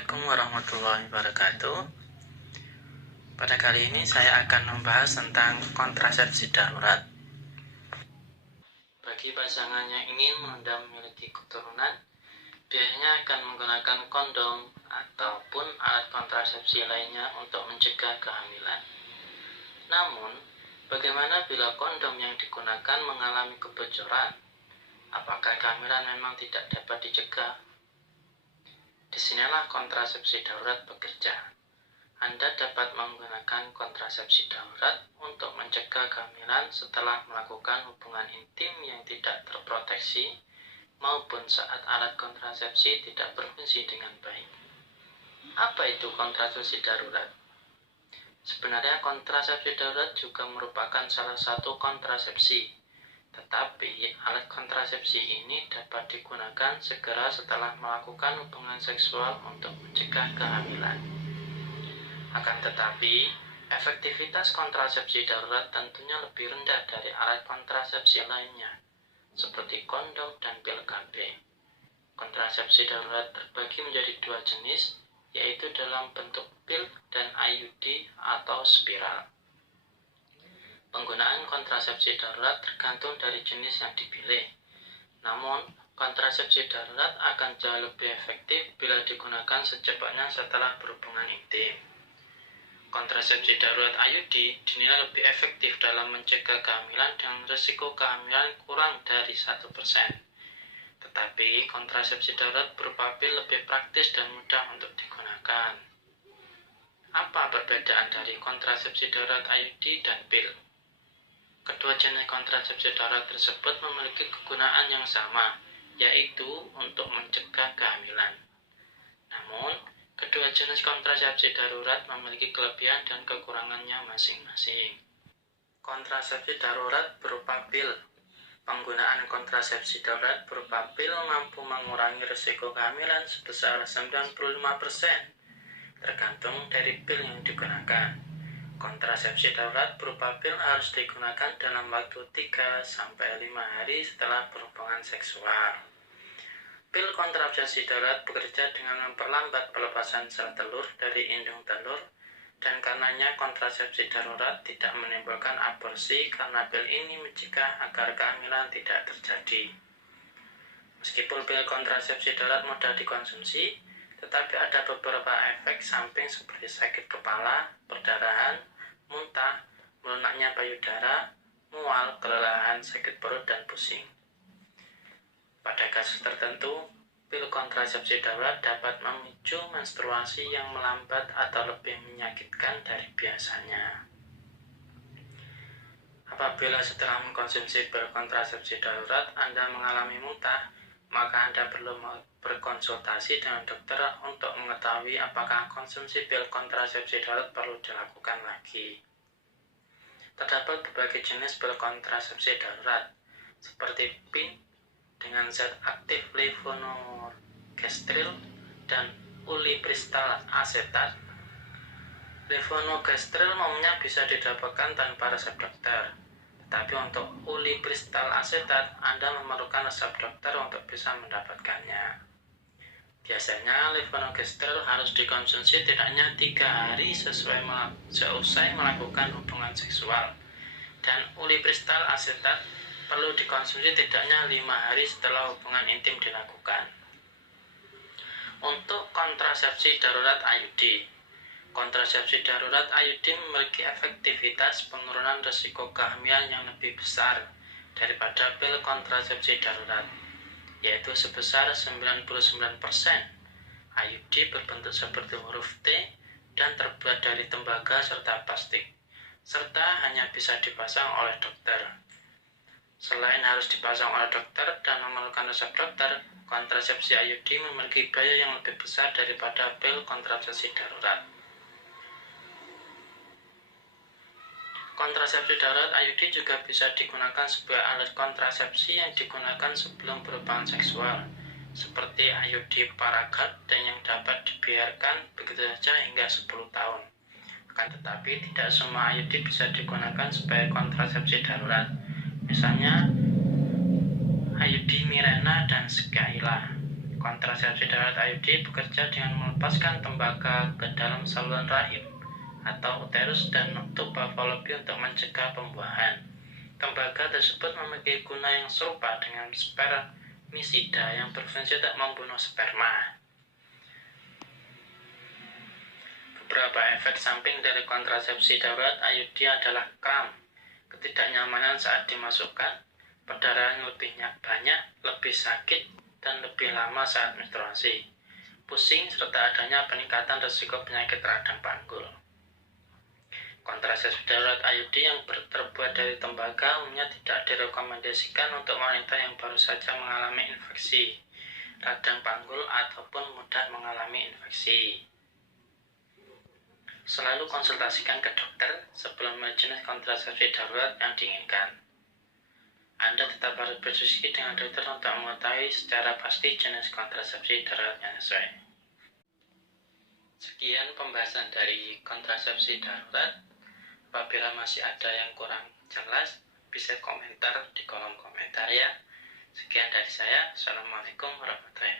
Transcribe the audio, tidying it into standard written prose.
Assalamualaikum warahmatullahi wabarakatuh. Pada kali ini saya akan membahas tentang kontrasepsi darurat. Bagi pasangan yang ingin menunda memiliki keturunan, biasanya akan menggunakan kondom ataupun alat kontrasepsi lainnya untuk mencegah kehamilan. Namun, bagaimana bila kondom yang digunakan mengalami kebocoran? Apakah kehamilan memang tidak dapat dicegah? Disinilah kontrasepsi darurat bekerja. Anda dapat menggunakan kontrasepsi darurat untuk mencegah kehamilan setelah melakukan hubungan intim yang tidak terproteksi maupun saat alat kontrasepsi tidak berfungsi dengan baik. Apa itu kontrasepsi darurat? Sebenarnya kontrasepsi darurat juga merupakan salah satu kontrasepsi. Tetapi, alat kontrasepsi ini dapat digunakan segera setelah melakukan hubungan seksual untuk mencegah kehamilan. Akan tetapi, efektivitas kontrasepsi darurat tentunya lebih rendah dari alat kontrasepsi lainnya, seperti kondom dan pil KB. Kontrasepsi darurat terbagi menjadi dua jenis, yaitu dalam bentuk pil dan IUD atau spiral. Penggunaan kontrasepsi darurat tergantung dari jenis yang dipilih. Namun, kontrasepsi darurat akan jauh lebih efektif bila digunakan secepatnya setelah berhubungan intim. Kontrasepsi darurat IUD dinilai lebih efektif dalam mencegah kehamilan dengan risiko kehamilan kurang dari 1%. Tetapi, kontrasepsi darurat berupa pil lebih praktis dan mudah untuk digunakan. Apa perbedaan dari kontrasepsi darurat IUD dan pil? Kedua jenis kontrasepsi darurat tersebut memiliki kegunaan yang sama, yaitu untuk mencegah kehamilan. Namun, kedua jenis kontrasepsi darurat memiliki kelebihan dan kekurangannya masing-masing. Kontrasepsi darurat berupa pil. Penggunaan kontrasepsi darurat berupa pil mampu mengurangi risiko kehamilan sebesar 95%, tergantung dari pil yang digunakan. Kontrasepsi darurat berupa pil harus digunakan dalam waktu 3-5 hari setelah berhubungan seksual. Pil kontrasepsi darurat bekerja dengan memperlambat pelepasan sel telur dari indung telur, dan karenanya kontrasepsi darurat tidak menimbulkan aborsi karena pil ini mencegah agar kehamilan tidak terjadi. Meskipun pil kontrasepsi darurat mudah dikonsumsi, tetapi ada beberapa efek samping seperti sakit kepala, perdarahan, muntah, melunaknya payudara, mual, kelelahan, sakit perut, dan pusing. Pada kasus tertentu, pil kontrasepsi darurat dapat memicu menstruasi yang melambat atau lebih menyakitkan dari biasanya. Apabila setelah mengkonsumsi pil kontrasepsi darurat Anda mengalami muntah, maka Anda perlu berkonsultasi dengan dokter untuk mengetahui apakah konsumsi pil kontrasepsi darurat perlu dilakukan lagi. Terdapat berbagai jenis pil kontrasepsi darurat, seperti PIN dengan zat aktif levonorgestrel dan ulipristal asetat. Levonorgestrel umumnya bisa didapatkan tanpa resep dokter. Tapi untuk ulipristal asetat, Anda memerlukan resep dokter untuk bisa mendapatkannya. Biasanya levonorgestrel harus dikonsumsi tidaknya 3 hari seusai melakukan hubungan seksual, dan ulipristal asetat perlu dikonsumsi tidaknya 5 hari setelah hubungan intim dilakukan. Untuk kontrasepsi darurat IUD, kontrasepsi darurat IUD memiliki efektivitas penurunan risiko kehamilan yang lebih besar daripada pil kontrasepsi darurat, yaitu sebesar 99%. IUD berbentuk seperti huruf T dan terbuat dari tembaga serta plastik, serta hanya bisa dipasang oleh dokter. Selain harus dipasang oleh dokter dan memerlukan resep dokter, kontrasepsi IUD memiliki biaya yang lebih besar daripada pil kontrasepsi darurat. Kontrasepsi darurat IUD juga bisa digunakan sebagai alat kontrasepsi yang digunakan sebelum berhubungan seksual, seperti IUD Paraguard dan yang dapat dibiarkan begitu saja hingga 10 tahun. Akan tetapi, tidak semua IUD bisa digunakan sebagai kontrasepsi darurat. Misalnya, IUD Mirena dan Skyla. Kontrasepsi darurat IUD bekerja dengan melepaskan tembaga ke dalam saluran rahim atau uterus dan tuba falopi untuk mencegah pembuahan. Tembaga tersebut memiliki guna yang serupa dengan spermisida yang berfungsi untuk membunuh sperma. Beberapa efek samping dari kontrasepsi darurat IUD adalah kram, ketidaknyamanan saat dimasukkan, perdarahan lebih banyak, lebih sakit, dan lebih lama saat menstruasi, pusing, serta adanya peningkatan risiko penyakit radang panggul. Kontrasepsi darurat IUD yang terbuat dari tembaga umumnya tidak direkomendasikan untuk wanita yang baru saja mengalami infeksi radang panggul ataupun mudah mengalami infeksi. Selalu konsultasikan ke dokter sebelum memilih jenis kontrasepsi darurat yang diinginkan. Anda tetap harus berdiskusi dengan dokter untuk mengetahui secara pasti jenis kontrasepsi darurat yang sesuai. Sekian pembahasan dari kontrasepsi darurat. Apabila masih ada yang kurang jelas, bisa komentar di kolom komentar ya. Sekian dari saya. Assalamualaikum warahmatullahi wabarakatuh.